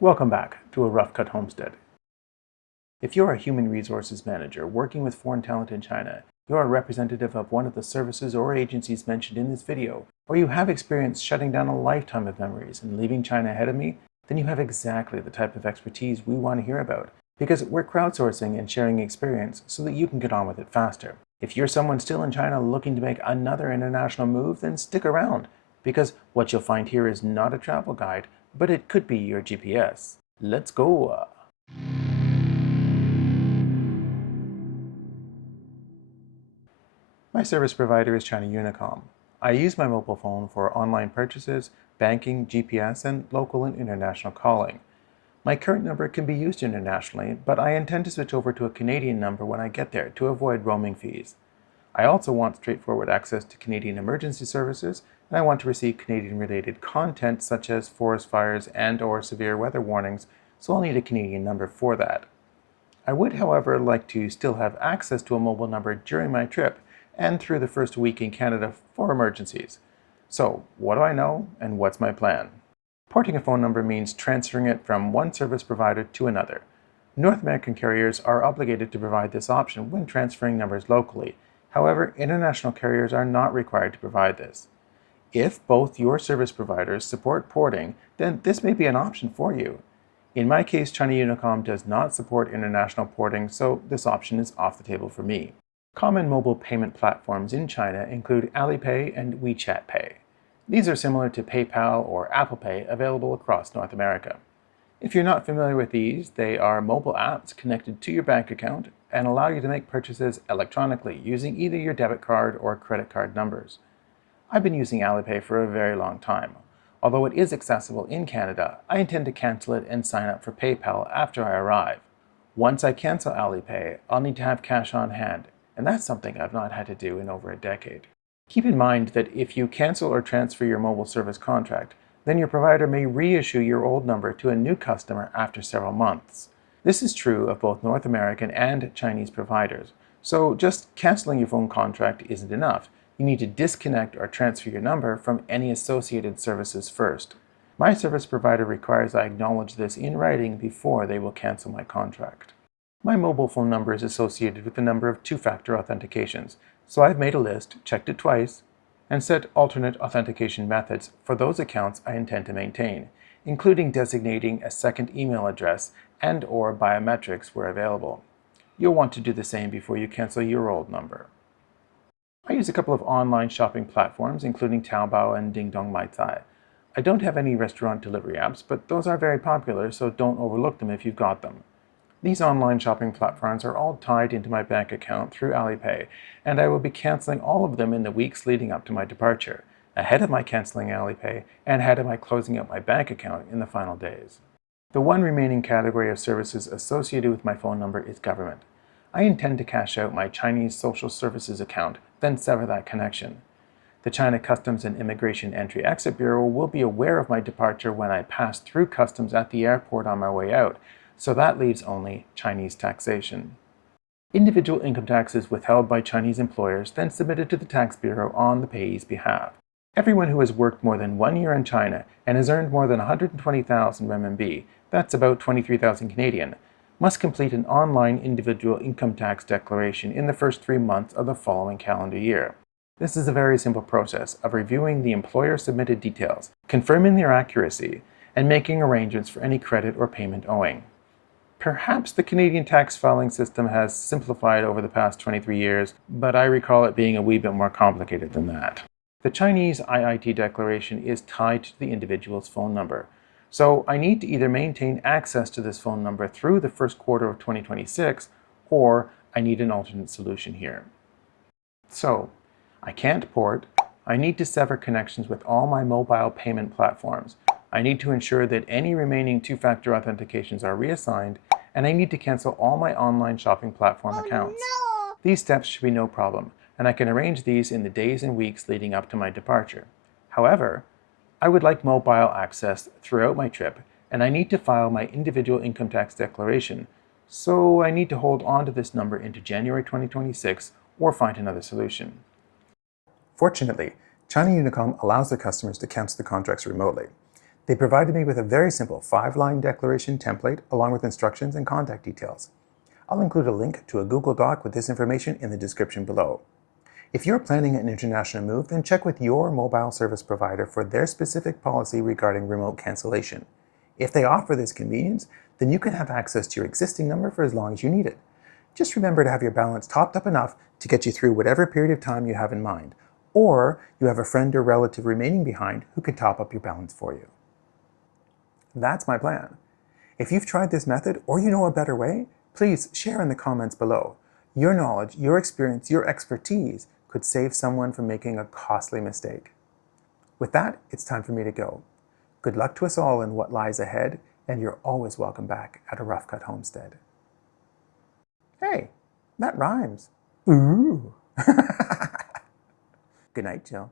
Welcome back to A Rough Cut Homestead. If you're a human resources manager working with foreign talent in China, you're a representative of one of the services or agencies mentioned in this video, or you have experience shutting down a lifetime of memories and leaving China ahead of me, then you have exactly the type of expertise we want to hear about, because we're crowdsourcing and sharing experience so that you can get on with it faster. If you're someone still in China looking to make another international move, then stick around, because what you'll find here is not a travel guide, but it could be your GPS. Let's go! My service provider is China Unicom. I use my mobile phone for online purchases, banking, GPS, and local and international calling. My current number can be used internationally, but I intend to switch over to a Canadian number when I get there to avoid roaming fees. I also want straightforward access to Canadian emergency services, and I want to receive Canadian-related content such as forest fires and/or severe weather warnings, so I'll need a Canadian number for that. I would, however, like to still have access to a mobile number during my trip and through the first week in Canada for emergencies. So, what do I know and what's my plan? Porting a phone number means transferring it from one service provider to another. North American carriers are obligated to provide this option when transferring numbers locally. However, international carriers are not required to provide this. If both your service providers support porting, then this may be an option for you. In my case, China Unicom does not support international porting, so this option is off the table for me. Common mobile payment platforms in China include Alipay and WeChat Pay. These are similar to PayPal or Apple Pay available across North America. If you're not familiar with these, they are mobile apps connected to your bank account and allow you to make purchases electronically using either your debit card or credit card numbers. I've been using Alipay for a very long time. Although it is accessible in Canada, I intend to cancel it and sign up for PayPal after I arrive. Once I cancel Alipay, I'll need to have cash on hand, and that's something I've not had to do in over a decade. Keep in mind that if you cancel or transfer your mobile service contract, then your provider may reissue your old number to a new customer after several months. This is true of both North American and Chinese providers, so just canceling your phone contract isn't enough. You need to disconnect or transfer your number from any associated services first. My service provider requires I acknowledge this in writing before they will cancel my contract. My mobile phone number is associated with the number of two-factor authentications, so I've made a list, checked it twice, and set alternate authentication methods for those accounts I intend to maintain, including designating a second email address and/or biometrics where available. You'll want to do the same before you cancel your old number. I use a couple of online shopping platforms, including Taobao and Dingdong Maicai. I don't have any restaurant delivery apps, but those are very popular, so don't overlook them if you've got them. These online shopping platforms are all tied into my bank account through Alipay, and I will be canceling all of them in the weeks leading up to my departure, ahead of my canceling Alipay and ahead of my closing out my bank account in the final days. The one remaining category of services associated with my phone number is government. I intend to cash out my Chinese Social Services account, then sever that connection. The China Customs and Immigration Entry-Exit Bureau will be aware of my departure when I pass through customs at the airport on my way out, so that leaves only Chinese taxation. Individual income tax is withheld by Chinese employers, then submitted to the Tax Bureau on the payee's behalf. Everyone who has worked more than 1 year in China and has earned more than 120,000 RMB, that's about 23,000 Canadian, must complete an online individual income tax declaration in the first 3 months of the following calendar year. This is a very simple process of reviewing the employer-submitted details, confirming their accuracy, and making arrangements for any credit or payment owing. Perhaps the Canadian tax filing system has simplified over the past 23 years, but I recall it being a wee bit more complicated than that. The Chinese IIT declaration is tied to the individual's phone number, so I need to either maintain access to this phone number through the first quarter of 2026, or I need an alternate solution here. So, I can't port, I need to sever connections with all my mobile payment platforms, I need to ensure that any remaining two-factor authentications are reassigned, and I need to cancel all my online shopping platform accounts. No! These steps should be no problem, and I can arrange these in the days and weeks leading up to my departure. However, I would like mobile access throughout my trip, and I need to file my individual income tax declaration, so I need to hold on to this number into January 2026 or find another solution. Fortunately, China Unicom allows their customers to cancel the contracts remotely. They provided me with a very simple 5-line declaration template along with instructions and contact details. I'll include a link to a Google Doc with this information in the description below. If you're planning an international move, then check with your mobile service provider for their specific policy regarding remote cancellation. If they offer this convenience, then you can have access to your existing number for as long as you need it. Just remember to have your balance topped up enough to get you through whatever period of time you have in mind, or you have a friend or relative remaining behind who can top up your balance for you. That's my plan. If you've tried this method or you know a better way, please share in the comments below. Your knowledge, your experience, your expertise could save someone from making a costly mistake. With that, it's time for me to go. Good luck to us all in what lies ahead, and you're always welcome back at a Rough Cut Homestead. Hey, that rhymes. Ooh. Good night, Jill.